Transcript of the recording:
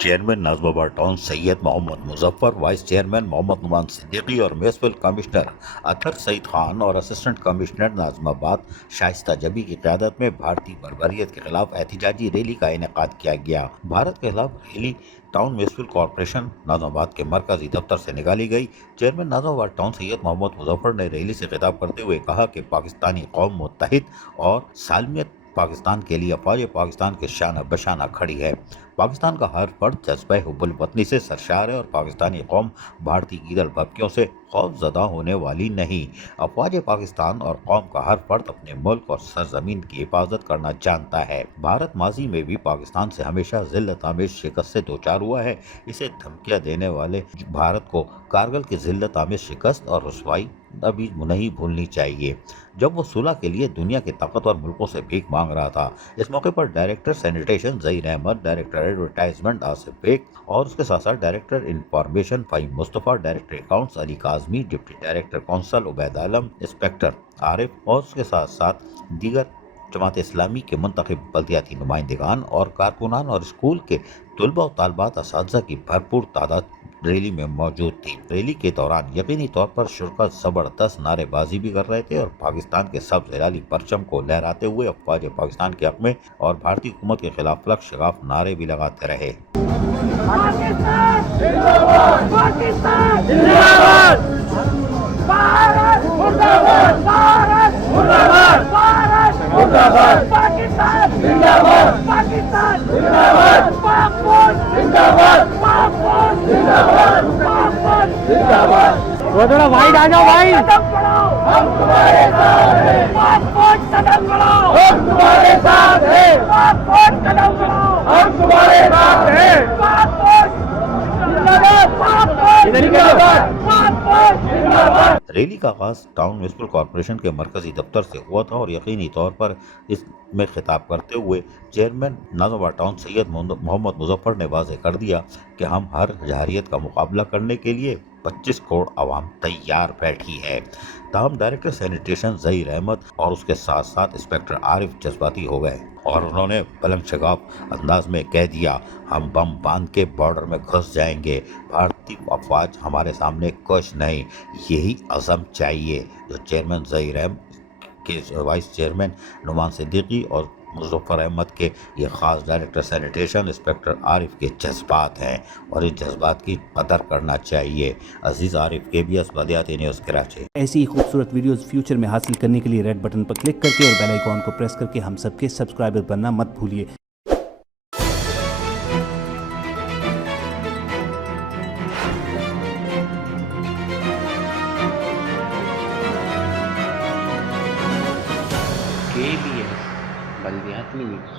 Chairman Nazimabad town Syed Mohammad Muzaffar, vice chairman Mohammad Noman Siddiqui और municipal commissioner Athar Saeed Khan और assistant commissioner Nazimabad Shaista जबी की क़यादत में भारतीय बर्बरियत के खिलाफ एहतजाजी रैली का इनेकाद किया गया। भारत के खिलाफ rally town municipal corporation Nazimabad के मरकजी दफ्तर से निकाली गई। चेयरमैन नाज़िमाबाद टाउन सैयद मोहम्मद मुजफ्फर ने रैली से खिताब करते हुए कहा कि पाकिस्तानी कौम मुत्तहिद और सालमियत पाकिस्तान के लिए अफवाज पाकिस्तान के शाना बशाना खड़ी है। पाकिस्तान का हर फर्द जज्बे हुब्बुल वतनी से सरशार है और पाकिस्तानी कौम भारतीय गीदड़ भपकियों से खौफजदा होने वाली नहीं। अफवाज पाकिस्तान और कौम का हर फर्द अपने मुल्क और सरजमीन की हिफाजत करना जानता है। भारत माजी में भी पाकिस्तान से हमेशा जिल्लत आमेज शिकस्त से दो चार हुआ है। इसे धमकियां देने वाले भारत को कारगिल की जिल्लत आमेज शिकस्त और रुसवाई अभी नहीं भूलनी चाहिए, जब वो सुलह के लिए दुनिया के ताकतवर मुल्कों से भीख मांग रहा था। इस मौके पर director sanitation Zaheer Ahmed, director advertisement Asif Baig और उसके साथ साथ director information Faheem Mustafa, director accounts Ali Kazmi, deputy director council Ubaid Alam, inspector Arif और उसके साथ साथ दीगर जमात इस्लामी के मुंतखब बल्दियाती नुमाइंदगान और कारकुनान और स्कूल के तलबा और तालबात असातिज़ा की भरपूर तादाद रैली में मौजूद थी। रैली के दौरान यकीनी तौर पर शुरा ज़बरदस्त नारेबाजी भी कर रहे थे और पाकिस्तान के सब्ज़ हिलाली परचम को लहराते हुए अफवाज पाकिस्तान के हक में और भारतीय हुकूमत के खिलाफ लग शगाफ नारे भी लगाते रहे। पाकिस्तान जिंदाबाद, पाकिस्तान जिंदाबाद, भारत मुर्दाबाद, भारत मुर्दाबाद, भारत मुर्दाबाद, पाकिस्तान जिंदाबाद, पाकिस्तान जिंदाबाद, पाक फौज जिंदाबाद, पाक फौज जिंदाबाद, पाक फौज जिंदाबाद। वो थोड़ा वाइड आ जाओ भाई। कदम बढ़ाओ, हम तुम्हारे साथ हैं। पाक फौज कदम बढ़ाओ, हम तुम्हारे साथ हैं। पाक फौज कदम बढ़ाओ, हम तुम्हारे साथ हैं। पाक फौज जिंदाबाद, पाक फौज जिंदाबाद, पाक फौज जिंदाबाद। रैली का आगाज़ टाउन म्यूनिसिपल कॉरपोरेशन के मरकजी दफ्तर से हुआ था और यकीनी तौर पर इसमें खिताब करते हुए चेयरमैन नाज़िमाबाद टाउन सैयद मोहम्मद मुजफ्फर ने वाज़ेह कर दिया कि हम हर जहरियत का मुकाबला करने के लिए 25 करोड़ आवाम तैयार बैठी है। ताहम डायरेक्टर सैनिटेशन ज़हीर अहमद और उसके साथ साथ इंस्पेक्टर आरिफ जज्बाती हो गए और उन्होंने बुलंद शगाफ अंदाज में कह दिया, हम बम बांध के बॉर्डर में घुस जाएंगे, भारतीय अफवाज हमारे सामने कुछ नहीं। यही अज़म चाहिए जो चेयरमैन ज़हीर अहमद के वाइस चेयरमैन नुमान सिद्दीकी और मुजफ्फर अहमद के ये ख़ास डायरेक्टर सैनिटेशन इंस्पेक्टर आरिफ के जज्बात हैं और इस जज्बात की कदर करना चाहिए। अजीज़ आरिफ, KBS बल्दियाती न्यूज़ कराची। ऐसी ही खूबसूरत वीडियोस फ्यूचर में हासिल करने के लिए रेड बटन पर क्लिक करके और बेल आइकॉन को प्रेस करके हम सबके सब्सक्राइबर बनना मत भूलिए। KBS बल्दियाती न्यूज़।